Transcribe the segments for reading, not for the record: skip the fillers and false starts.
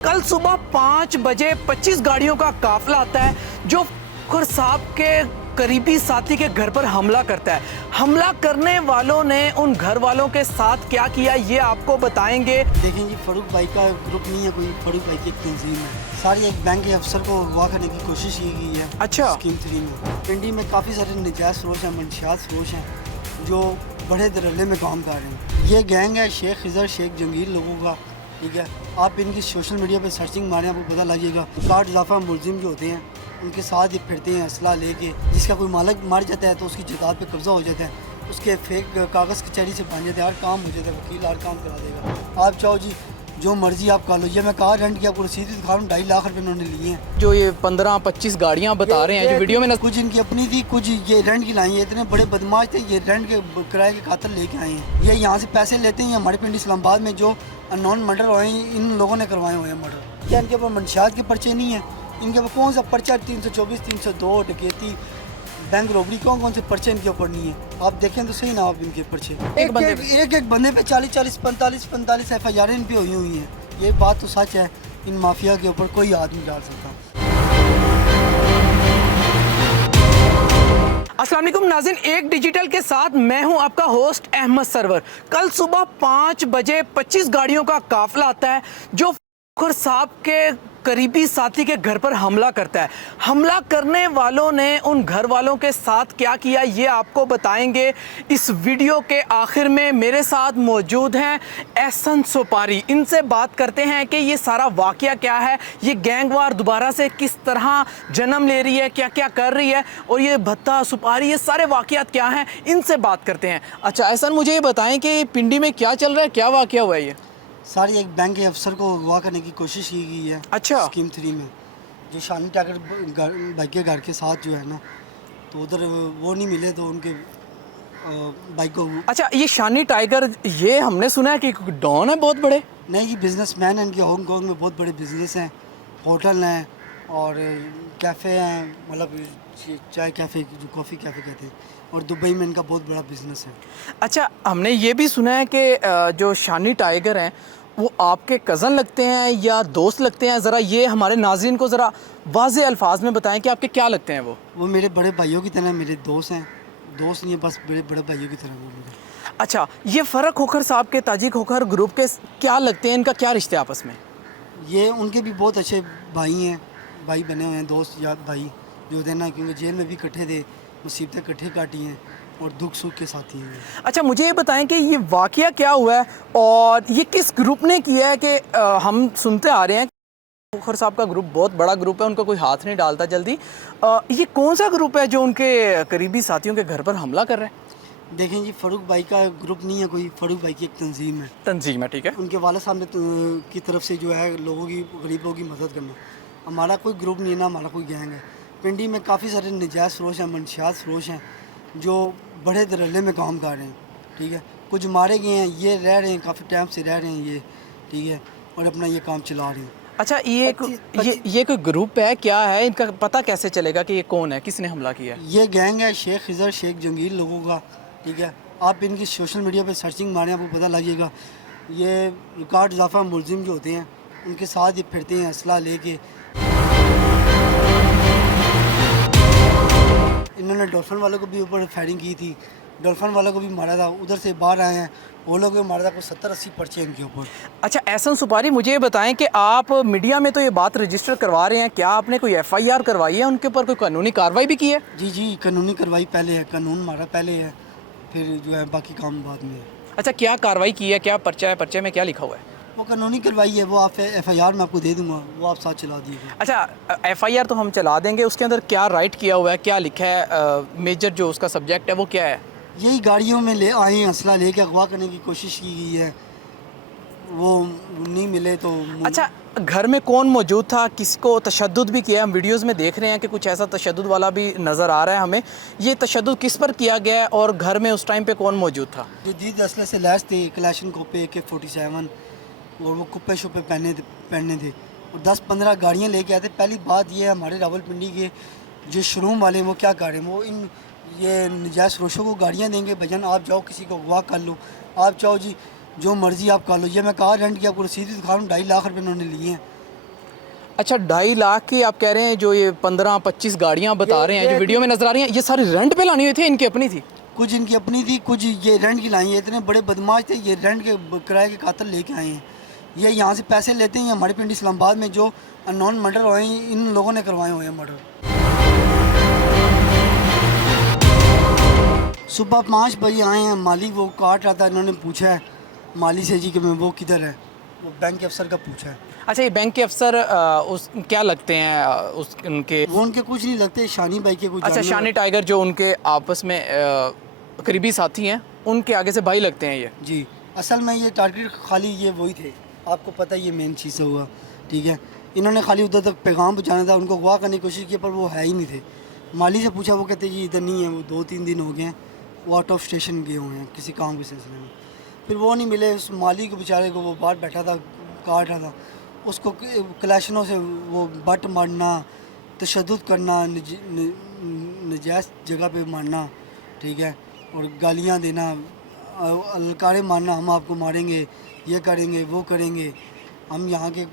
कल सुबह 5 बजे 25 गाड़ियों का काफिला आता है जो फखर साहब के करीबी साथी के घर पर हमला करता है। हमला करने वालों ने उन घर वालों के साथ क्या किया ये आपको बताएंगे। देखें जी, फारूक भाई का ग्रुप नहीं है कोई, फारूक भाई की एक तंजीम है। सारी एक बैंक के अफसर को अगवा करने की कोशिश की गई है। अच्छा। स्कीम 3 में पिंडी में काफ़ी सारे नजायज़ फरोश हैं, मंशियात फरोश हैं जो बड़े दरल्ले में काम कर रहे हैं। ये गैंग है शेख खिजर शेख जंगीर लोगों का, ठीक है। आप इनकी सोशल मीडिया पर सर्चिंग मारें, आपको पता लगिएगा। कार्ड इजाफा मुलजिम जो होते हैं उनके साथ ही फिरते हैं असला लेके। जिसका कोई मालिक मर जाता है तो उसकी जदाद पे कब्जा हो जाता है, उसके फेक कागज़ कचहरी से बन जाते हैं, हर काम हो जाता है, वकील हर काम करा देगा। आप चाहो जी जो मर्जी आप कर लो। ये मैं कार रेंट की आपको रसीद दिखा रहा हूँ, 2.5 लाख रुपये उन्होंने लिए हैं। जो ये 15-25 गाड़ियां बता रहे हैं जो वीडियो में कुछ इनकी अपनी थी, कुछ ये रेंट की लाई है। इतने बड़े बदमाश थे, ये रेंट के किराए के खातर लेके आए हैं। ये यहाँ से पैसे लेते हैं। हमारे पिंड इस्लामाबाद में जो अननोन मर्डर हुए हैं इन लोगों ने करवाए हुए हैं मर्डर। क्या इनके ऊपर मंशियात के पर्चे नहीं है? इनके ऊपर कौन सा पर्चा 324, 302 डकैती, बैंक रॉबरी, कौन से पर्चे इनके ऊपर नहीं है? आप देखें तो सही ना आप इनके पर्चे। एक बंदे पे 40, 45 FIR इन पे हुई हैं। ये बात तो सच है, इन माफिया के ऊपर कोई हाथ नहीं डाल सकता। अस्सलाम वालेकुम नाज़रीन, एक डिजिटल के साथ मैं हूं आपका होस्ट अहमद सरवर। कल सुबह 5 बजे 25 गाड़ियों का काफिला आता है जो फखर साहब के करीबी साथी के घर पर हमला करता है। हमला करने वालों ने उन घर वालों के साथ क्या किया ये आपको बताएंगे इस वीडियो के आखिर में। मेरे साथ मौजूद हैं एहसन सुपारी। इनसे बात करते हैं कि ये सारा वाकया क्या है, ये गैंगवार दोबारा से किस तरह जन्म ले रही है, क्या क्या कर रही है, और ये भत्ता सुपारी ये सारे वाकयात क्या हैं, इनसे बात करते हैं। अच्छा एहसन, मुझे ये बताएं कि पिंडी में क्या चल रहा है, क्या वाकया हुआ है ये? सारी एक बैंक के अफसर को अगवा करने की कोशिश की गई है। अच्छा। स्कीम 3 में जो शानी टाइगर बाइक के घर के साथ जो है ना, तो उधर वो नहीं मिले तो उनके बाइक को। अच्छा, ये शानी टाइगर, ये हमने सुना है कि डॉन है बहुत बड़े। नहीं, ये बिजनेसमैन है। इनके हांगकॉन्ग में बहुत बड़े बिजनेस हैं, होटल हैं और कैफ़े हैं, मतलब चाय कैफ़े जो कॉफ़ी कैफ़े कहते हैं, और दुबई में इनका बहुत बड़ा बिजनेस है। अच्छा, हमने ये भी सुना है कि जो शानी टाइगर हैं वो आपके कज़न लगते हैं या दोस्त लगते हैं। ज़रा ये हमारे नाज़रीन को ज़रा वाज़े अल्फाज में बताएं कि आपके क्या लगते हैं? वो मेरे बड़े भाइयों की तरह मेरे दोस्त हैं। दोस्त नहीं है, बस बड़े बड़े भाइयों की तरह वो मेरे। अच्छा, ये फ़र्क खोखर साहब के ताजी खोखर ग्रुप के क्या लगते हैं, इनका क्या रिश्ते आपस में? ये उनके भी बहुत अच्छे भाई हैं, भाई बने हुए हैं, दोस्त या भाई जो होते हैं ना, क्योंकि जेल में भी इकट्ठे थे, मुसीबतें इकट्ठे काटी हैं और दुख सुख के साथी हैं। अच्छा, मुझे ये बताएं कि ये वाकया क्या हुआ है और ये किस ग्रुप ने किया है कि हम सुनते आ रहे हैं खोखर साहब का ग्रुप बहुत बड़ा ग्रुप है, उनका कोई हाथ नहीं डालता जल्दी। ये कौन सा ग्रुप है जो उनके करीबी साथियों के घर पर हमला कर रहे हैं? देखें जी, फारूक भाई का ग्रुप नहीं है कोई, फारूक भाई की एक तंजीम है। तंजीम है, ठीक है। उनके वाले साहब ने की तरफ से जो है लोगों की, गरीबों की मदद करना। हमारा कोई ग्रुप नहीं है ना, हमारा कोई गैंग है। पिंडी में काफ़ी सारे नजायज़ फरोश हैं, मंशियात फरोश हैं जो बड़े दरल्ले में काम कर रहे हैं, ठीक है। कुछ मारे गए हैं, ये रह रहे हैं, काफ़ी टाइम से रह रहे हैं ये, ठीक है, और अपना ये काम चला रहे हैं। अच्छा, ये कोई ग्रुप है, क्या है, इनका पता कैसे चलेगा कि ये कौन है, किसने हमला किया है? ये गैंग है शेख खिजर शेख जंगीर लोगों का, ठीक है। आप इनकी सोशल मीडिया पे सर्चिंग मारें, आपको पता लगिएगा। ये कार्ड इजाफा मुलजिम जो होते हैं उनके साथ ही फिरते हैं असला लेके। इन्होंने डॉल्फिन वालों को भी ऊपर फायरिंग की थी, डॉल्फिन वालों को भी मारा था, उधर से बाहर आए हैं वो लोग भी मारा था। कुछ 70-80 पर्चे इनके ऊपर। अच्छा एहसन सुपारी, मुझे ये बताएं कि आप मीडिया में तो ये बात रजिस्टर करवा रहे हैं, क्या आपने कोई FIR करवाई है, उनके ऊपर कोई कानूनी कार्रवाई भी की है? जी, कानूनी कार्रवाई पहले है, कानून मारा पहले है, फिर जो है बाकी काम बाद में है। अच्छा, क्या कार्रवाई की है, क्या पर्चा है, पर्चे में क्या लिखा हुआ है? वो कानूनी कार्रवाई है, वो आप FIR में आपको दे दूंगा, वो आप साथ चला दीजिएगा। अच्छा, FIR तो हम चला देंगे, उसके अंदर क्या राइट किया हुआ है, क्या लिखा है, मेजर जो उसका सब्जेक्ट है वो क्या है? यही गाड़ियों में ले आए हैं, असला लेके अगवा करने की कोशिश की गई है, वो नहीं मिले तो। अच्छा, घर में कौन मौजूद था, किसको तशद्दुद भी किया? हम वीडियोस में देख रहे हैं कि कुछ ऐसा तशद्दुद वाला भी नज़र आ रहा है हमें। ये तशद्दुद किस पर किया गया है और घर में उस टाइम पे कौन मौजूद था? जदीद असले से लैस थे, कलाशन कोपे AK-47 और वो कुप्पे शुप्पे पहने थे और 10-15 गाड़ियाँ लेके आए थे। पहली बात ये है, हमारे रावलपिंडी के जो शोरूम वाले हैं वो क्या कर रहे हैं, वो इन ये नजायज़ फरोशों को गाड़ियाँ देंगे। भजन आप जाओ किसी को अगवा कर लो, आप चाहो जी जो मर्ज़ी आप कर लो। ये मैं कार रेंट की आपको रसीद दिखा रहा हूँ, 2.5 लाख रुपये उन्होंने लिए हैं, अच्छा 2.5 लाख की आप कह रहे हैं, जो ये 15-25 गाड़ियाँ बता रहे हैं जो वीडियो में नजर आ रही हैं, ये सारी रेंट पे लानी हुई थी, इनकी अपनी थी? कुछ इनकी अपनी थी, कुछ ये रेंट की लाई है। इतने बड़े बदमाश थे, ये रेंट के किराए के कातल लेके आए हैं। ये यहाँ से पैसे लेते हैं। हमारे पिंड इस्लामाबाद में जो अननोन मर्डर हुए हैं, इन लोगों ने करवाए हुए हैं मर्डर। सुबह 5 बजे आए हैं, माली वो काट रहा था, इन्होंने पूछा है माली से जी कि मैं वो किधर है, वो बैंक के अफसर का पूछा है। अच्छा, ये बैंक के अफसर उस क्या लगते हैं उस उनके? वो उनके कुछ नहीं लगते, शानी भाई के कुछ। अच्छा, शानी टाइगर जो उनके आपस में करीबी साथी हैं, उनके आगे से भाई लगते हैं ये? जी, असल में ये टारगेट खाली ये वही थे, आपको पता है ये मेन चीज़ से हुआ, ठीक है। इन्होंने खाली उधर तक पैगाम पहुँचाना था, उनको अगवा करने की कोशिश की, पर वो है ही नहीं थे। माली से पूछा, वो कहते जी इधर नहीं है, वो 2-3 दिन हो गए हैं, वो आउट ऑफ स्टेशन गए हुए हैं किसी काम के सिलसिले में। फिर वो नहीं मिले, उस माली को बेचारे को वो बाहर बैठा था, काट रहा था, उसको क्लैशनों से वो बट मारना, तशद्दुद करना, नजायज़ जगह पे मारना, ठीक है, और गालियाँ देना, अलकारे मारना, हम आपको मारेंगे, ये करेंगे, वो करेंगे, हम यहाँ के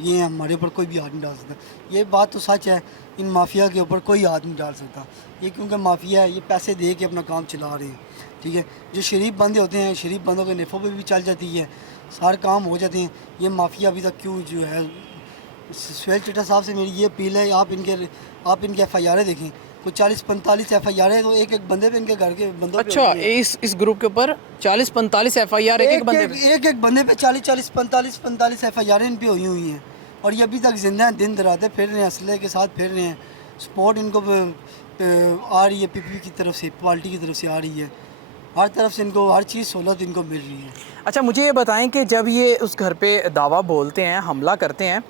ये हमारे ऊपर कोई भी हाथ नहीं डाल सकता। ये बात तो सच है, इन माफिया के ऊपर कोई हाथ नहीं डाल सकता। ये क्योंकि माफिया है, ये पैसे दे के अपना काम चला रहे हैं, ठीक है। जो शरीफ बंदे होते हैं, शरीफ बंदों के नेफ़ों पे भी चल जाती है, सारे काम हो जाते हैं। ये माफिया अभी तक क्यों जो है। सुहेल चड्ढा साहब से मेरी ये अपील है, आप इनके FIR देखें, कोई 40-45 FIR है, तो एक बंदे पे, इनके घर के बंदों पे। अच्छा, इस ग्रुप के ऊपर 40-45 FIR एक बंदे पे? एक बंदे पे 40-40, 45-45 FIR इन पे हुई हैं, और ये अभी तक जिंदा हैं, दिन दराते फिर रहे हैं, असले के साथ फिर रहे हैं। सपोर्ट इनको आ रही है PP की तरफ से, पार्टी की तरफ से आ रही है, हर तरफ से इनको हर चीज़ सहूलत इनको मिल रही है। अच्छा, मुझे ये बताएं कि जब ये उस घर पे दावा बोलते हैं, हमला करते हैं,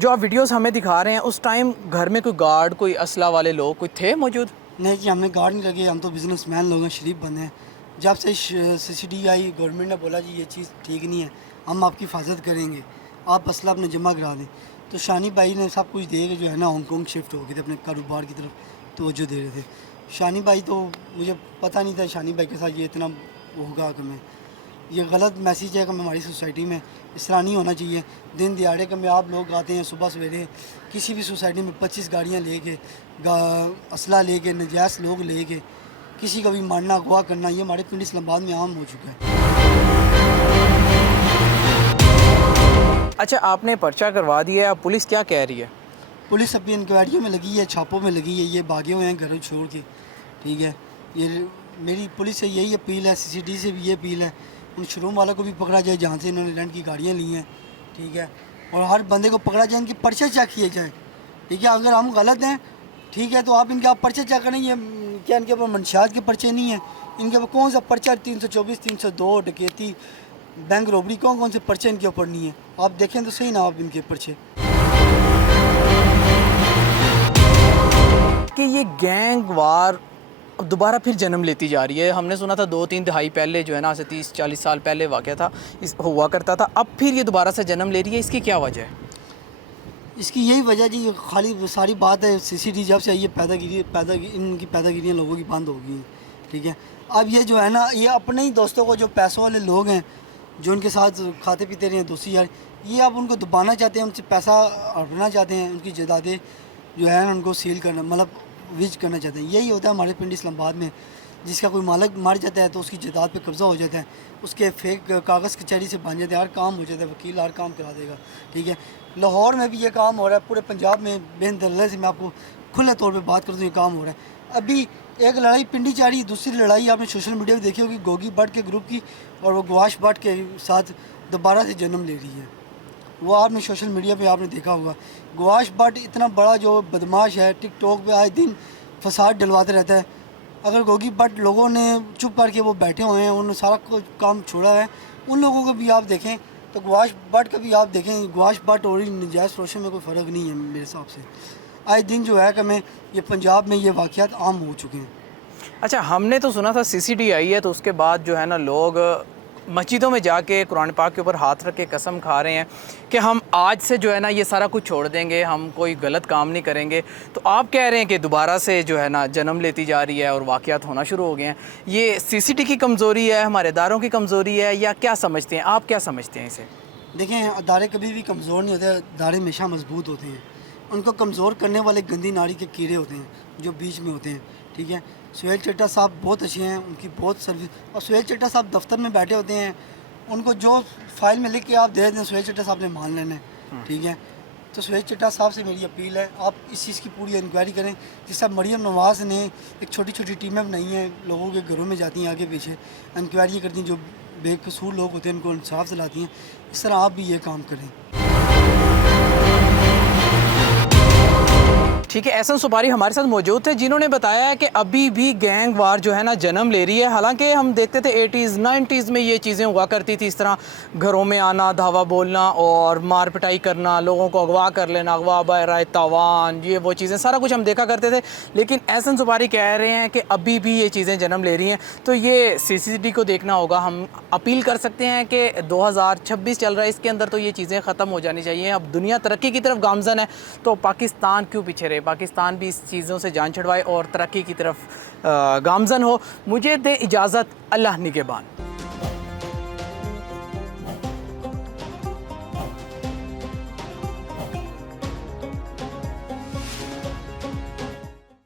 जो आप वीडियोस हमें दिखा रहे हैं, उस टाइम घर में कोई गार्ड, कोई असला वाले लोग कोई थे मौजूद? नहीं जी, हमने गार्ड नहीं लगे, हम तो बिजनेसमैन लोग हैं, शरीफ बंदे हैं। जब से CCD आई, गवर्नमेंट ने बोला जी ये चीज़ ठीक नहीं है, हम आपकी हिफाजत करेंगे, आप असला अपने जमा करा दें, तो शानी भाई ने सब कुछ दे के जो है ना हांगकॉन्ग शिफ्ट हो गए थे, अपने कारोबार की तरफ तवज्जो दे रहे थे। शानी भाई तो मुझे पता नहीं था शानी भाई के साथ ये इतना होगा कि मैं, ये गलत मैसेज है कि हमारी सोसाइटी में इस तरह नहीं होना चाहिए। दिन दिहाड़े के में आप लोग आते हैं सुबह सवेरे, किसी भी सोसाइटी में 25 गाड़ियाँ लेके, असला लेके, नजायज़ लोग लेके किसी का भी मारना, अगवा करना, ये हमारे पिंड इस्लामाबाद में आम हो चुका है। अच्छा, आपने पर्चा करवा दिया है, अब पुलिस क्या कह रही है? पुलिस अभी इंक्वायरियों में लगी है, छापों में लगी है, ये भागे हुए हैं घरों छोड़ के, ठीक है। ये मेरी पुलिस से यही अपील है, CCD से भी ये अपील है, उन शोरूम वालों को भी पकड़ा जाए जहाँ से इन्होंने रेंट की गाड़ियाँ ली हैं, ठीक है, और हर बंदे को पकड़ा जाए, इनके पर्चे चेक किए जाए, ठीक है। अगर हम गलत हैं, ठीक है, तो आप पर्चे चेक करें। ये क्या इनके ऊपर मंशियात के पर्चे नहीं हैं? इनके ऊपर कौन सा पर्चा 324, 302, डकैती, बैंक रॉबरी, कौन से पर्चे इनके ऊपर नहीं है? आप देखें तो सही ना आप इनके पर्चे। कि ये गैंग वार अब दोबारा फिर जन्म लेती जा रही है। हमने सुना था 2-3 दहाई पहले जो है ना, से 30-40 साल पहले वाक़या था, इस हुआ करता था, अब फिर ये दोबारा से जन्म ले रही है, इसकी क्या वजह है? इसकी यही वजह जी, खाली सारी बात है CCD जब से आई है, इनकी पैदागिरियाँ लोगों की बंद हो गई हैं, ठीक है। अब ये जो है ना, ये अपने ही दोस्तों को, जो पैसों वाले लोग हैं, जो उनके साथ खाते पीते रहे हैं दोस्ती यार, ये अब उनको दबाना चाहते हैं, उनसे पैसा हड़पना चाहते हैं, उनकी जायदादें जो है ना उनको सील करना, मतलब विज करना चाहते हैं। यही होता है हमारे पिंड इस्लामाबाद में, जिसका कोई मालिक मर जाता है तो उसकी जायदाद पे कब्ज़ा हो जाता है, उसके फेक कागज़ कचहरी से बन जाते हैं, हर काम हो जाता है, वकील हर काम करा देगा, ठीक है। लाहौर में भी ये काम हो रहा है, पूरे पंजाब में बेनदल्ले से मैं आपको खुले तौर पे बात करता हूँ, ये काम हो रहा है। अभी एक लड़ाई पिंडी जा रही है, दूसरी लड़ाई आपने सोशल मीडिया पर देखी होगी गोगी भट्ट के ग्रुप की, और वो गवाश भट्ट के साथ दोबारा से जन्म ले रही है। वो आपने सोशल मीडिया पे आपने देखा होगा, गवाश भट्ट इतना बड़ा जो बदमाश है, टिकटॉक पे आए दिन फसाद डलवाते रहता है। अगर गोगी भट्ट लोगों ने चुप करके वो बैठे हुए हैं, उन्होंने सारा कुछ काम छोड़ा है, उन लोगों को भी आप देखें तो गवाश भट्ट का भी आप देखें, गवाश भट्ट और नजायज़ फरोशों में कोई फ़र्क नहीं है मेरे हिसाब से। आए दिन जो है कि मैं ये पंजाब में ये वाक़यात आम हो चुके हैं। अच्छा, हमने तो सुना था CCD आई है तो उसके बाद जो है ना लोग मस्जिदों में जाके कुरान पाक के ऊपर हाथ रख के कसम खा रहे हैं कि हम आज से जो है ना ये सारा कुछ छोड़ देंगे, हम कोई गलत काम नहीं करेंगे। तो आप कह रहे हैं कि दोबारा से जो है ना जन्म लेती जा रही है और वाक़यात होना शुरू हो गए हैं। ये CCD की कमज़ोरी है, हमारे इदारों की कमज़ोरी है, या क्या समझते हैं आप, क्या समझते हैं इसे? देखें अदारे कभी भी कमज़ोर नहीं होते, अदारे हमेशा मजबूत होते हैं। उनको कमज़ोर करने वाले गंदी नाड़ी के कीड़े होते हैं जो बीच में होते हैं, ठीक है। सुहेल चड्ढा साहब बहुत अच्छे हैं, उनकी बहुत सर्विस, और सुहेल चड्ढा साहब दफ्तर में बैठे होते हैं, उनको जो फाइल में लिख के आप दे दें सुहेल चड्ढा साहब ने मान लेना है, ठीक है। तो सुहेल चड्ढा साहब से मेरी अपील है, आप इस चीज़ की पूरी इंक्वायरी करें। जिस तरह मरियम नवाज़ ने एक छोटी छोटी टीमें बनाई हैं, लोगों के घरों में जाती हैं, आगे पीछे इंक्वायरी करती हैं, जो बेकसूर लोग होते हैं उनको इंसाफ दिलाती हैं। इस तरह आप भी ये काम करें। ठीक है, एहसन सुपारी हमारे साथ मौजूद थे जिन्होंने बताया है कि अभी भी गैंग वार जो है ना जन्म ले रही है। हालांकि हम देखते थे 80s 90s में ये चीज़ें हुआ करती थी, इस तरह घरों में आना, धावा बोलना और मार पिटाई करना, लोगों को अगवा कर लेना, अगवा बहराए तावान, ये वो चीज़ें सारा कुछ हम देखा करते थे। लेकिन एहसन सुपारी कह रहे हैं कि अभी भी ये चीज़ें जन्म ले रही हैं। तो ये CCTV को देखना होगा। हम अपील कर सकते हैं कि 2026 चल रहा है, इसके अंदर तो ये चीज़ें ख़त्म हो जानी चाहिए। अब दुनिया तरक्की की तरफ गामज़न है, तो पाकिस्तान क्यों पीछे रहे? पाकिस्तान भी इस चीज़ों से जान छुड़वाए और तरक्की की तरफ गामज़न हो। मुझे दे इजाज़त, अल्लाह निगहबान।